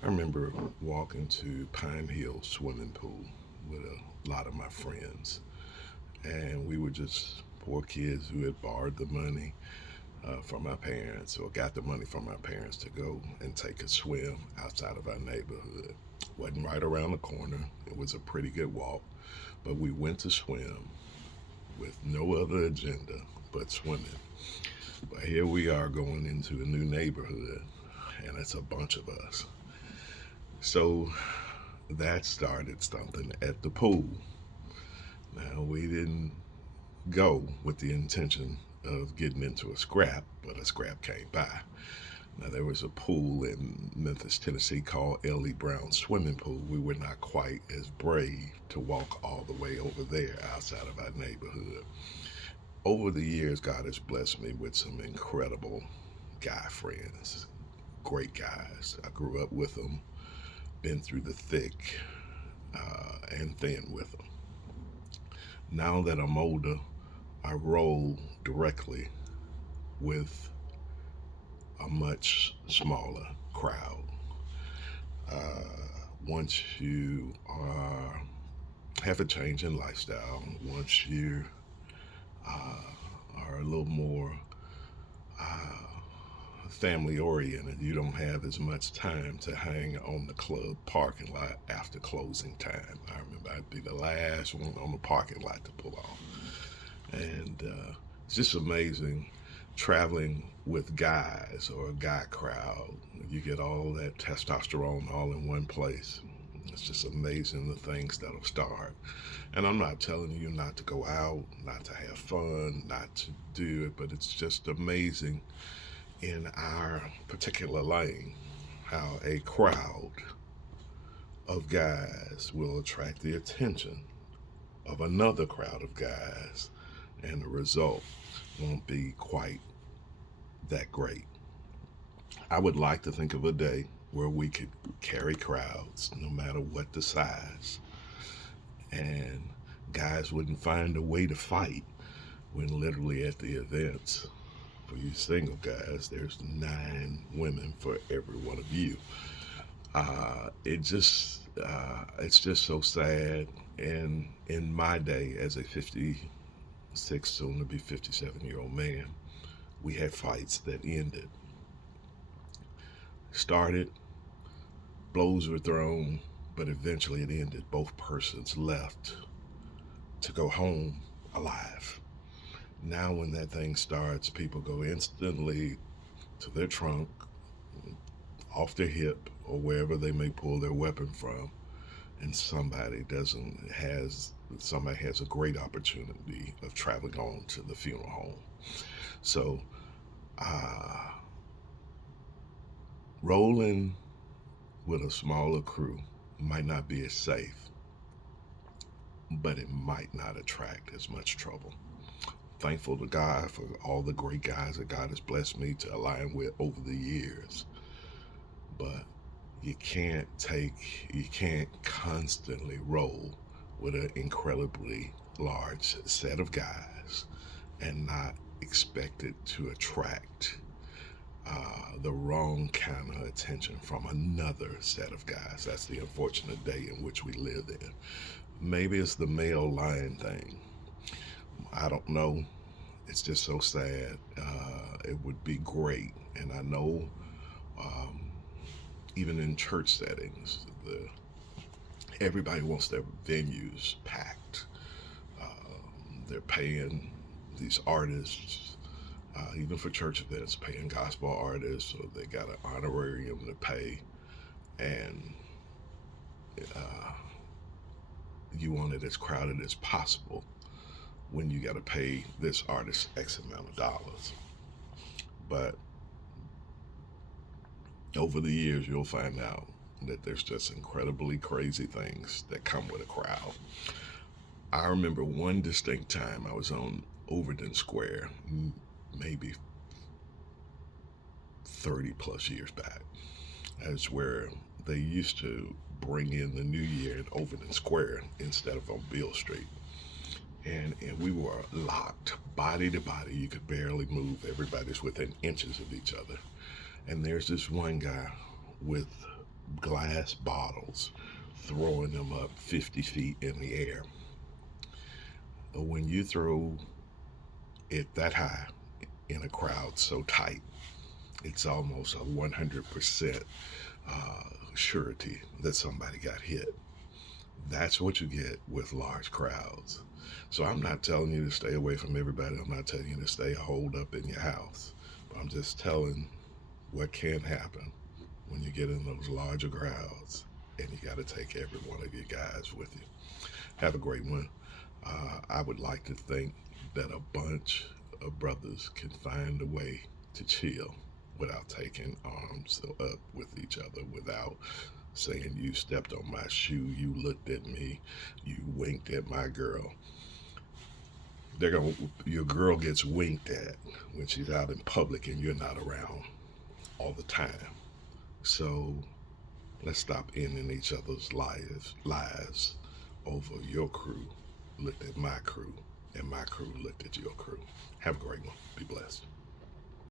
I remember walking to Pine Hill swimming pool with a lot of my friends, and we were just poor kids who had borrowed the money from our parents or got the money from our parents to go and take a swim outside of our neighborhood. Wasn't right around the corner. It was a pretty good walk, but we went to swim with no other agenda but swimming. But here we are going into a new neighborhood, and it's a bunch of us. So that started something at the pool. Now, we didn't go with the intention of getting into a scrap, but a scrap came by. Now, there was a pool in Memphis, Tennessee called L.E. Brown Swimming Pool. We were not quite as brave to walk all the way over there outside of our neighborhood. Over the years, God has blessed me with some incredible guy friends, great guys. I grew up with them, been through the thick and thin with them. Now that I'm older, I roll directly with a much smaller crowd. Once you have a change in lifestyle, once you are a little more family oriented, you don't have as much time to hang on the club parking lot after closing time. I remember I'd be the last one on the parking lot to pull off. And it's just amazing traveling with guys or a guy crowd. You get all that testosterone all in one place. It's just amazing the things that'll start. And I'm not telling you not to go out, not to have fun, not to do it, but it's just amazing in our particular lane how a crowd of guys will attract the attention of another crowd of guys, and the result won't be quite that great. I would like to think of a day where we could carry crowds no matter what the size, and guys wouldn't find a way to fight when literally at the events, for you single guys, there's 9 women for every one of you. It's just so sad. And in my day, as a 56, soon to be 57-year-old man, we had fights that ended, started, blows were thrown, but eventually it ended. Both persons left to go home alive. Now, when that thing starts, people go instantly to their trunk, off their hip, or wherever they may pull their weapon from, and somebody has a great opportunity of traveling on to the funeral home. So, uh, rolling with a smaller crew might not be as safe, but it might not attract as much trouble. Thankful to God for all the great guys that God has blessed me to align with over the years. But you can't constantly roll with an incredibly large set of guys and not expect it to attract the wrong kind of attention from another set of guys. That's the unfortunate day in which we live in. Maybe it's the male lion thing. I don't know. It's just so sad. It would be great, and I know um, even in church settings, everybody wants their venues packed. They're paying these artists, even for church events, paying gospel artists, so they got an honorarium to pay, and uh, you want it as crowded as possible when you got to pay this artist X amount of dollars. But over the years, you'll find out that there's just incredibly crazy things that come with a crowd. I remember one distinct time I was on Overton Square, maybe 30 plus years back. That's where they used to bring in the new year at Overton Square instead of on Beale Street. And we were locked body to body. You could barely move. Everybody's within inches of each other. And there's this one guy with glass bottles, throwing them up 50 feet in the air. When you throw it that high in a crowd so tight, it's almost a 100% surety that somebody got hit. That's what you get with large crowds. So I'm not telling you to stay away from everybody. I'm not telling you to stay holed up in your house. But I'm just telling what can happen when you get in those larger crowds and you got to take every one of your guys with you. Have a great one. I would like to think that a bunch of brothers can find a way to chill without taking arms up with each other, without saying you stepped on my shoe, you looked at me, you winked at my girl. Your girl gets winked at when she's out in public and you're not around all the time. So let's stop ending each other's lives over your crew looked at my crew and my crew looked at your crew. Have a great one. Be blessed.